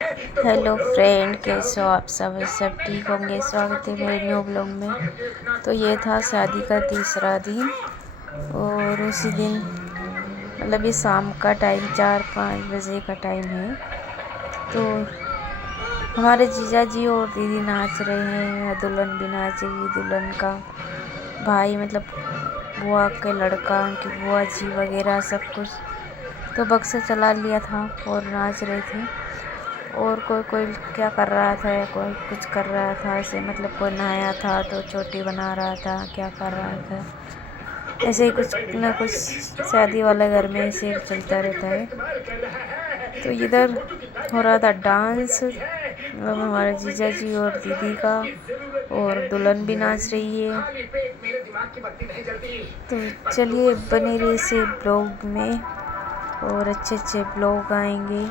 Hello friend, कैसे हो आप सब ठीक होंगे। स्वागत है मेरे न्यू ब्लॉग में। तो ये था शादी का तीसरा दिन और उसी दिन मतलब ये शाम का टाइम 4-5 बजे का टाइम है। तो हमारे जीजा जी और दीदी नाच रहे हैं, दुल्हन भी नाचेगी, दुल्हन का भाई मतलब बुआ के लड़का, उनकी बुआ जी वगैरह सब कुछ। तो बक्सा चला लिया था और नाच रहे थे। और कोई कोई क्या कर रहा था, कोई कुछ कर रहा था ऐसे, मतलब कोई नहाया था तो चोटी बना रहा था, क्या कर रहा था ऐसे ही कुछ ना कुछ। शादी वाले घर में ऐसे चलता रहता है। तो इधर हो रहा था डांस, मतलब हमारे जीजा जी और दीदी का, और दुल्हन भी नाच रही है। तो चलिए बने रहिए इसे ब्लॉग में, और अच्छे अच्छे ब्लॉग आएंगे।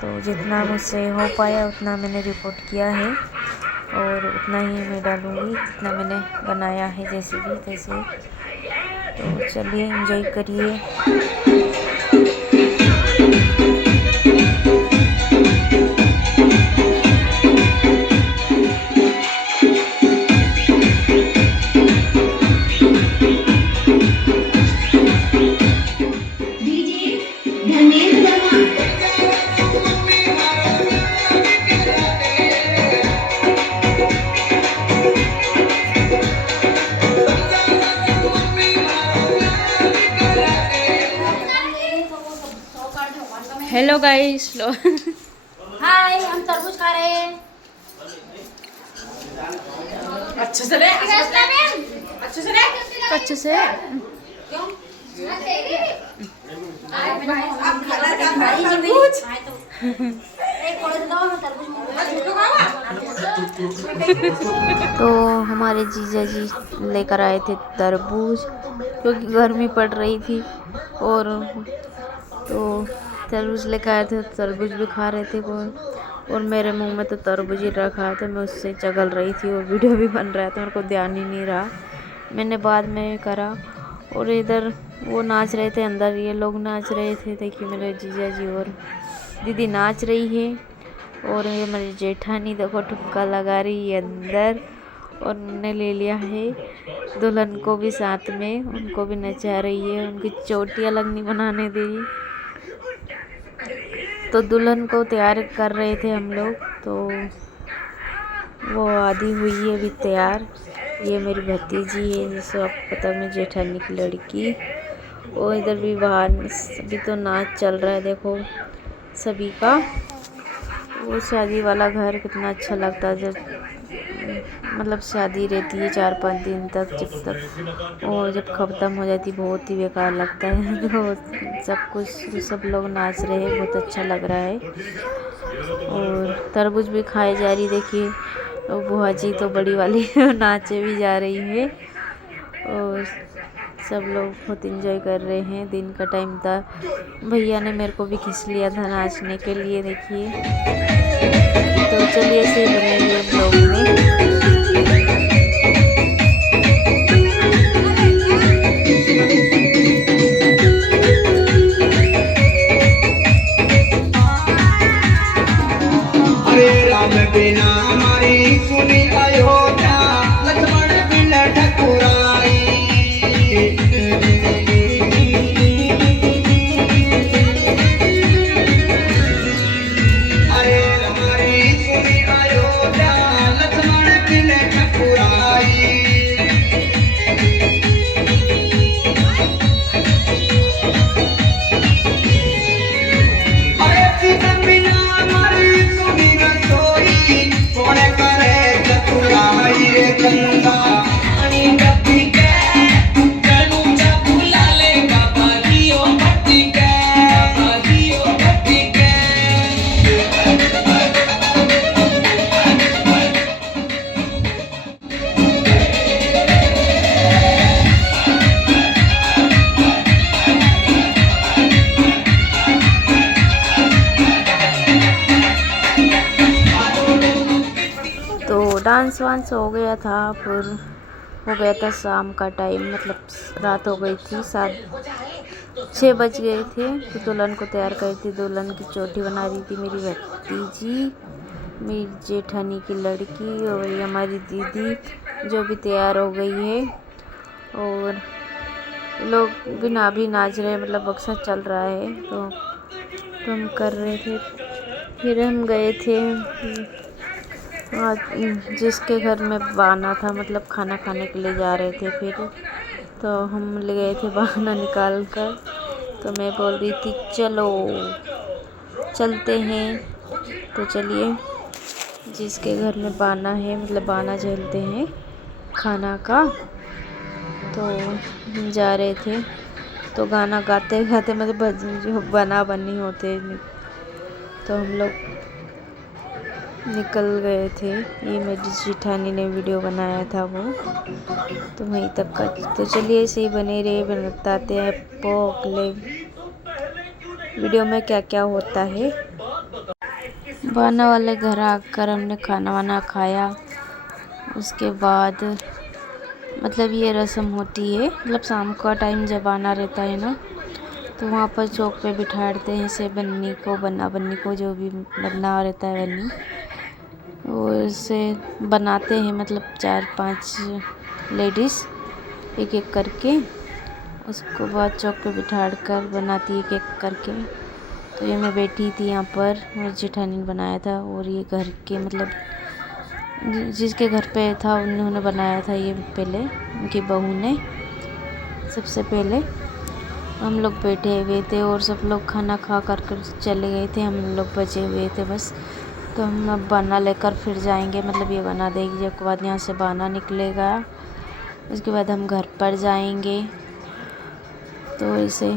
तो जितना मुझसे हो पाया उतना मैंने रिपोर्ट किया है और उतना ही मैं डालूँगी जितना मैंने बनाया है, जैसे भी तैसे। तो चलिए एंजॉय करिए। हेलो गाइस, हाय, हम तरबूज खा रहे हैं। अच्छे से ले, अच्छे से ले, अच्छे से। क्यों? तो हमारे जीजा जी लेकर आए थे तरबूज, क्योंकि गर्मी पड़ रही थी। और तो तरबूज लेकर आए थे, तरबूज भी खा रहे थे और मेरे मुंह में तो तरबूज ही रखा था, मैं उससे चगल रही थी और वीडियो भी बन रहा था, मेरे को ध्यान ही नहीं रहा, मैंने बाद में करा। और इधर वो नाच रहे थे, अंदर ये लोग नाच रहे थे। देखिए मेरे जीजा जी और दीदी नाच रही है, और ये मेरी जेठानी देखो ठुमका लगा रही है अंदर, और उन्होंने ले लिया है दुल्हन को भी साथ में, उनको भी नचा रही है, उनकी चोटी अलग नहीं बनाने दे रही। तो दुल्हन को तैयार कर रहे थे हम लोग, तो वो आधी हुई है अभी तैयार। ये मेरी भतीजी है, जिसे आपको पता है, मेरी जेठानी की लड़की। और इधर भी बाहर अभी तो नाच चल रहा है, देखो सभी का। वो शादी वाला घर कितना अच्छा लगता है, जब मतलब शादी रहती है 4-5 दिन तक, जब तक और जब ख़त्म हो जाती बहुत ही बेकार लगता है। तो सब कुछ सब लोग नाच रहे हैं, बहुत अच्छा लग रहा है। और तरबूज भी खाई जा रही, देखिए बुआ जी तो बड़ी वाली नाचे भी जा रही है, और सब लोग बहुत इंजॉय कर रहे हैं। दिन का टाइम था, भैया ने मेरे को भी खींच लिया था नाचने के लिए, देखिए। तो चलिए ऐसे बने हुए ब्लॉग में। हरे राम बिना हमारी सुनी अयोध्या, लक्ष्मण बिन ठकुराई। हरे हमारी सुनी अयोध्या, लक्ष्मण बिन ठकुराई। अरे सीता बिना हमारी सुनी रसोई, कौन करे चतुराई रे गंगा पानी डब्बी के, कनु चाकू लाले बाबा लियो भट्टी के, बाबा लियो भट्टी के। तो डांस वांस हो गया था, फिर हो गया था शाम का टाइम, मतलब रात हो गई थी, 6 बज गए थे तो दुल्हन को तैयार करी थी। दुल्हन की चोटी बना रही थी मेरी भतीजी, मेरी जेठानी की लड़की और ये हमारी दीदी जो भी तैयार हो गई है। और लोग भी नाच रहे हैं, मतलब बक्सा चल रहा है तो हम कर रहे थे। फिर हम गए थे जिसके घर में बहाना था, मतलब खाना खाने के लिए जा रहे थे। फिर तो हम ले गए थे बहाना निकाल कर, तो मैं बोल रही थी चलो चलते हैं। तो चलिए, जिसके घर में बहाना है, मतलब बहाना झेलते हैं खाना का, तो हम जा रहे थे। तो गाना गाते गाते मतलब भजन जो बना बनी होते, तो हम लोग निकल गए थे। ये मेरी जेठानी ने वीडियो बनाया था वो, तो वहीं तक का। तो चलिए ऐसे ही बने रहे, बताते हैं आपको अगले वीडियो में क्या क्या होता है। बहाना वाले घर आकर हमने खाना वाना खाया। उसके बाद मतलब ये रस्म होती है, मतलब शाम का टाइम जब आना रहता है ना, तो वहाँ पर चौक पे बिठाते हैं से बन्नी को जो भी बनना रहता है बन्नी, उसे बनाते हैं। मतलब 4-5 लेडीज़ एक एक करके, उसको बाद चौक पे बिठा कर बनाती है एक एक करके। तो ये मैं बैठी थी यहाँ पर, मेरी जेठानी ने बनाया था। और ये घर के मतलब जिसके घर पे था उन्होंने बनाया था ये पहले, उनकी बहू ने सबसे पहले। हम लोग बैठे हुए थे और सब लोग खाना खा कर चले गए थे, हम लोग बचे हुए थे बस। तो हम अब बहाना लेकर फिर जाएंगे, मतलब ये बना देगी, जब बाद यहाँ से बहाना निकलेगा उसके बाद हम घर पर जाएंगे। तो इसे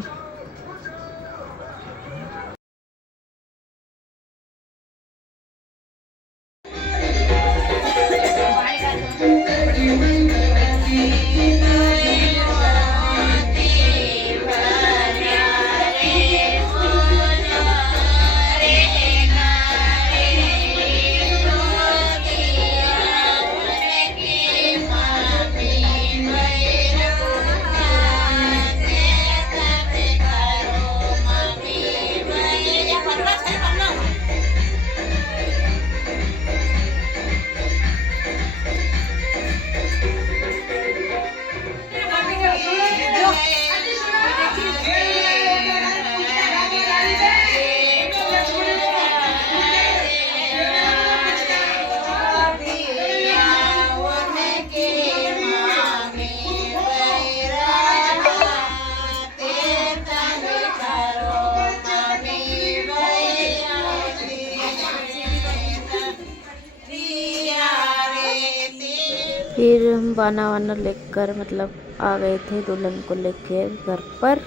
फिर हम बहाना वाना लेकर मतलब आ गए थे दुल्हन को लेकर घर पर।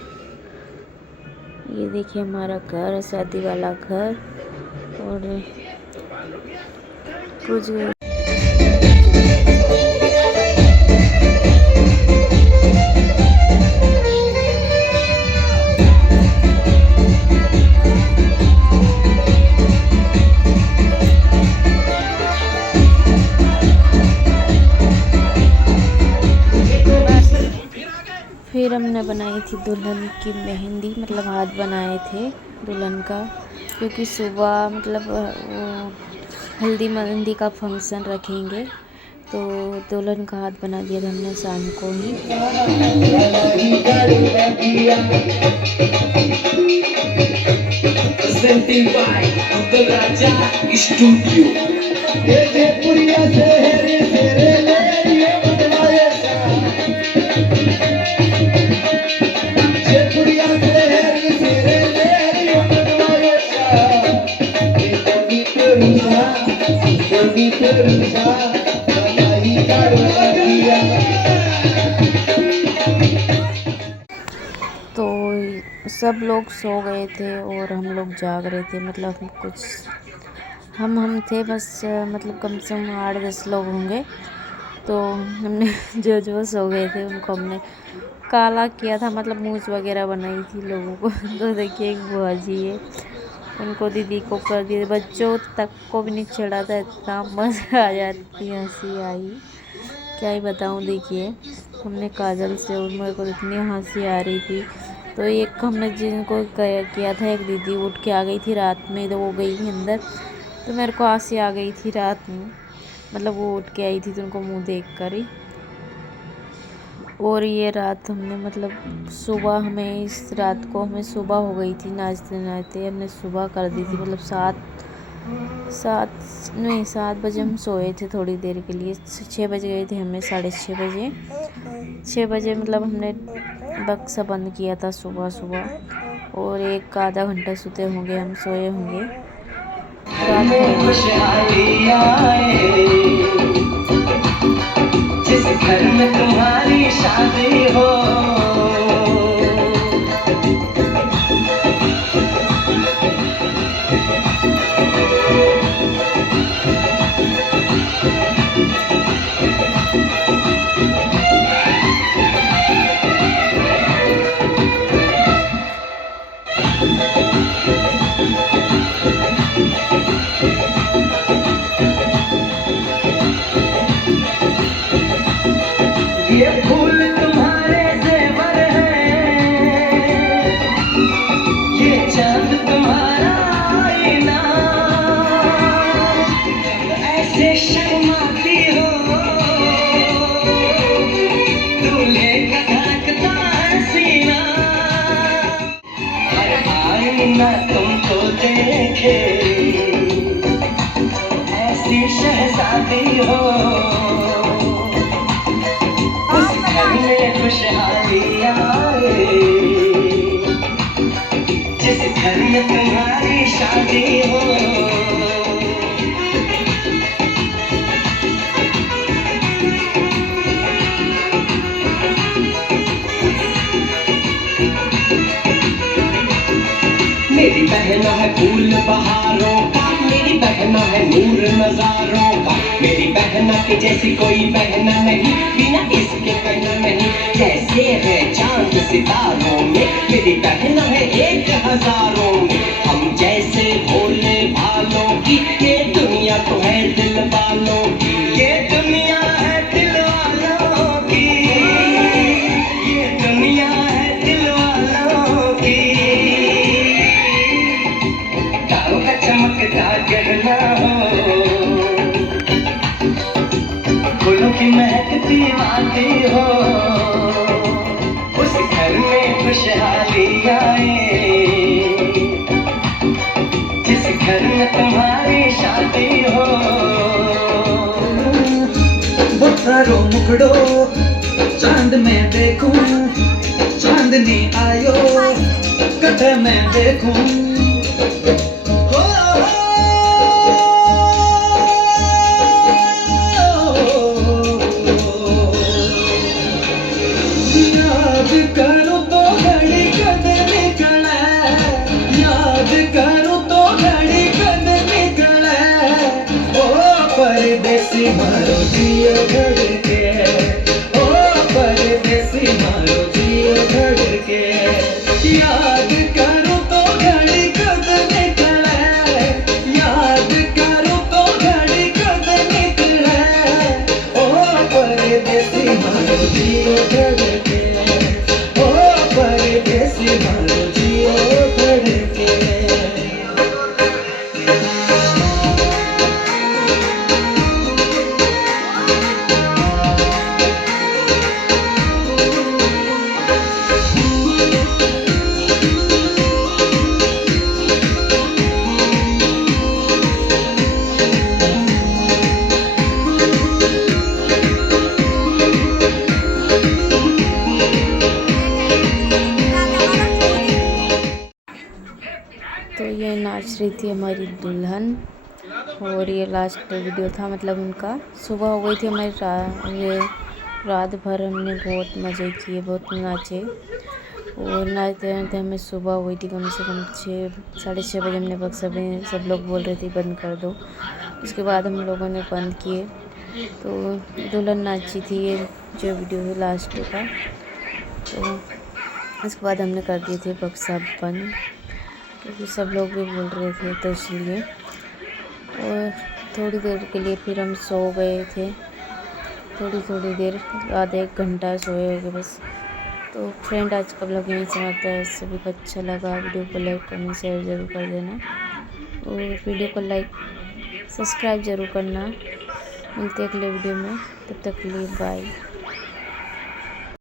ये देखिए हमारा घर, शादी वाला घर। और कुछ फिर हमने बनाई थी दुल्हन की मेहंदी, मतलब हाथ बनाए थे दुल्हन का, क्योंकि सुबह मतलब वो हल्दी मेहंदी का फंक्शन रखेंगे, तो दुल्हन का हाथ बना दिया था हमने शाम को ही। तो सब लोग सो गए थे और हम लोग जाग रहे थे, मतलब कुछ हम थे बस, मतलब कम से कम 8-10 लोग होंगे। तो हमने जो सो गए थे उनको हमने काला किया था, मतलब मूंछ वगैरह बनाई थी लोगों को। तो देखिए एक बुआ जी है, उनको दीदी को कर दिए, बच्चों तक को भी नहीं चढ़ा था, इतना मज़ा आ जाती, हंसी आई क्या ही बताऊं। देखिए हमने काजल से, और मेरे को इतनी हंसी आ रही थी तो एक हमने जिनको किया था, एक दीदी उठ के आ गई थी रात में, तो वो गई थी अंदर, तो मेरे को आंसी आ गई थी रात में, मतलब वो उठ के आई थी तो उनको मुँह देख कर ही। और ये रात हमने मतलब सुबह हमें, इस रात को हमें सुबह हो गई थी, नाचते नाचते हमने सुबह कर दी थी, मतलब 7 बजे हम सोए थे थोड़ी देर के लिए, 6 बजे गए थे हमें, 6:30 बजे, 6 बजे मतलब हमने बक्सा बंद किया था सुबह सुबह। और एक आधा घंटा सोते होंगे, हम सोए होंगे रात भर। खुशहाली आए जिस घर में तुम्हारी शादी हो। ये फूल तुम्हारे जेवर हैं, ये चांद तुम्हारा आईना, ऐसे शर्माती हो, दूल्हे का धड़कता है सीना। हर आईना तुमको देखे, ऐसी शहजादी हो, खुशहाली आए जिस घर में तुम्हारी शादी हो। मेरी बहनों है फूल बहारों का, मेरी बहना है नूर नजारों का, मेरी बहना की जैसी कोई बहना नहीं, बिना इसके कहना नहीं, जैसे है चांद सितारों में, मेरी बहना है 1000 में। हम जैसे भोले भालों की, ये दुनिया तो है दिल वालों की, ये दुनिया है दिल वालों की, ये दुनिया है दिल वालों की। तारों का चमकता गहना हो, फूलों की महकती वादी हो, उस घर में खुशहाली आए जिस घर में तुम्हारी शादी हो। बुखारो मुखड़ो चांद में देखूं, चांदनी आयो कथे में देखूं। याद करो तो घड़ी कद निकले, याद करो तो घड़ी कद निकले, ओ परदेसी मारो जियो धड़के, ओ परदेसी मारो जियो धड़के। याद करो तो घड़ी कद निकले, याद करो तो घड़ी कद निकले, ओ परदेसी मारो जियो धड़के, ओ परदेसी मारो जियो धड़के। तो ये नाच रही थी हमारी दुल्हन, और ये लास्ट वीडियो था, मतलब उनका सुबह हो गई थी हमारी ये रात भर हमने बहुत मज़े किए, बहुत नाचे, और नाचते नाचते हमें सुबह हो गई थी, कम से कम 6-6:30 बजे हमने बक्सा में, सब लोग बोल रहे थे बंद कर दो, उसके बाद हम लोगों ने बंद किए। तो दुल्हन नाची थी, ये जो वीडियो है लास्ट का, तो उसके बाद हमने कर दिए थे बक्सा बंद, क्योंकि सब लोग भी बोल रहे थे तो इसलिए। और थोड़ी देर के लिए फिर हम सो गए थे, थोड़ी देर, आधा 1 घंटा सोए होंगे बस, तो फ्रेंड आज का ब्लॉग यहीं समाप्त है। सभी को अच्छा लगा, वीडियो को लाइक कमेंट शेयर ज़रूर कर देना और वीडियो को लाइक सब्सक्राइब ज़रूर करना। मिलते हैं अगले वीडियो में, तब तक के लिए बाय।